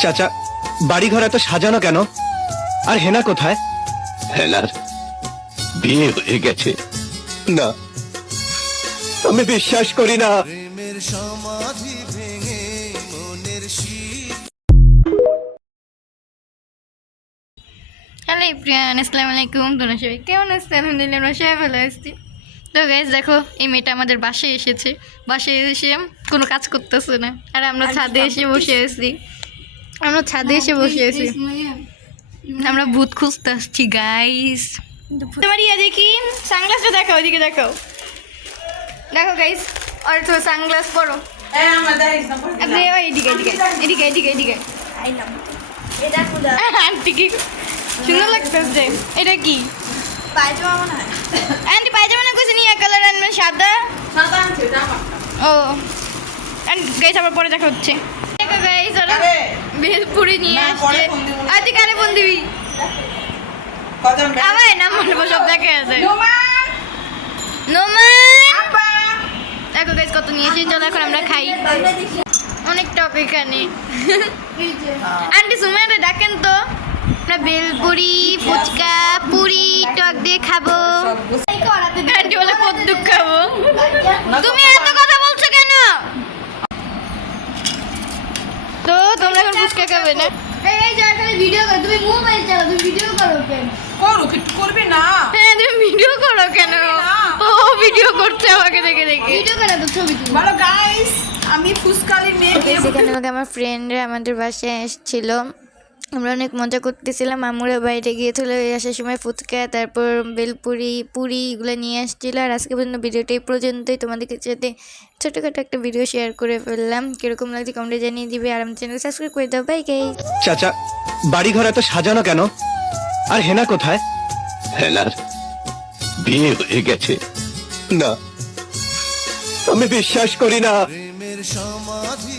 চাচা, বাড়ি ঘর এত সাজানো কেন? আর হেনা কোথায়? হেনার বিয়ে হয়ে গেছে। না, আমি বিশ্বাস করি না। হ্যালো প্রিয়ান, আসসালামু আলাইকুম। তোমরা সবাই কেমন আসছে? আলহামদুলিল্লাহ আমরা সবাই ভালো আসছি। তো গাইজ দেখো, এই মেয়েটা আমাদের বাসায় এসেছে। বাসায় এসে কোনো কাজ করতেছে না, আর আমরা ছাদে এসে বসে আছি। আমরা ভূত খুঁজতে আসছি গাইস। তোমার ইয়া দেখি, সানগ্লাসটা দেখাও, ওইদিকে দেখাও। দেখো গাইস, আর তো সানগ্লাস পরো। আপনি এইদিকে এদিকে এদিকে এদিকে এদিকে আন্টি কি সুন্দর লাগতেছে। এটা কি পায়জামা মনে হয়। আন্টি পায়জামা না কইছে নিয়া কালার আনবেন সাদা। সাদা আনছে জামা। ও এন্ড গাইস আবার পরে দেখা হচ্ছে। দেখো গাইস ওরা ভেলপুরি নিয়ে আসছে। আজকে কারে ফোন দিবি? কদম আমার নাম মনে সব দেখা আছে। নোমান নোমান আপা দেখো গাইস কত নিয়ে এসেছি। চলো এখন আমরা খাই। অনেক টক এখানে। আন্টি সুমাইরে ডাকেন তো, আমরা বেলপুরি ফুচকা পুরি টক দিয়ে খাবো। আন্টি বলে কত খাবো। তুমি এত কথা বলছো কেন? তো তোমরা এখন ফুচকা খাবে না? এই যে এখানে ভিডিও করো, তুমি মোবাইল চালাও, তুমি ভিডিও করো কেন? করো একটু করবে না। হ্যাঁ তুমি ভিডিও করো কেন? ও ভিডিও করছে আমাকে দেখে দেখে। ভিডিও করে তো ছবি তুলো। বলো গাইস, আমি ফুসকালির মেয়ে বিয়ে সেখানে আমার ফ্রেন্ডরা আমাদের বাসায় এসেছিল। আমরা অনেক মজা করতেছিলাম। মামুরা বাইরে গিয়েছিল, আসার সময় ফুচকা তারপর বেলপুরি পুরি এগুলো নিয়ে আসছিল। আর আজকে পর্যন্ত ভিডিওটা এই পর্যন্তই। তোমাদেরকে সাথে ছোটোখাটো একটা ভিডিও শেয়ার করে ফেললাম। কীরকম লাগছে কমেন্টে জানিয়ে দিবে। আর আমার চ্যানেল সাবস্ক্রাইব করে দাও। Bye guys. চাচা, বাড়ি ঘর এত সাজানো কেন? আর হেনা কোথায়? হেনার বিয়ে হয়ে গেছে। না, আমি বিশ্বাস করি না। প্রেমের সমাধি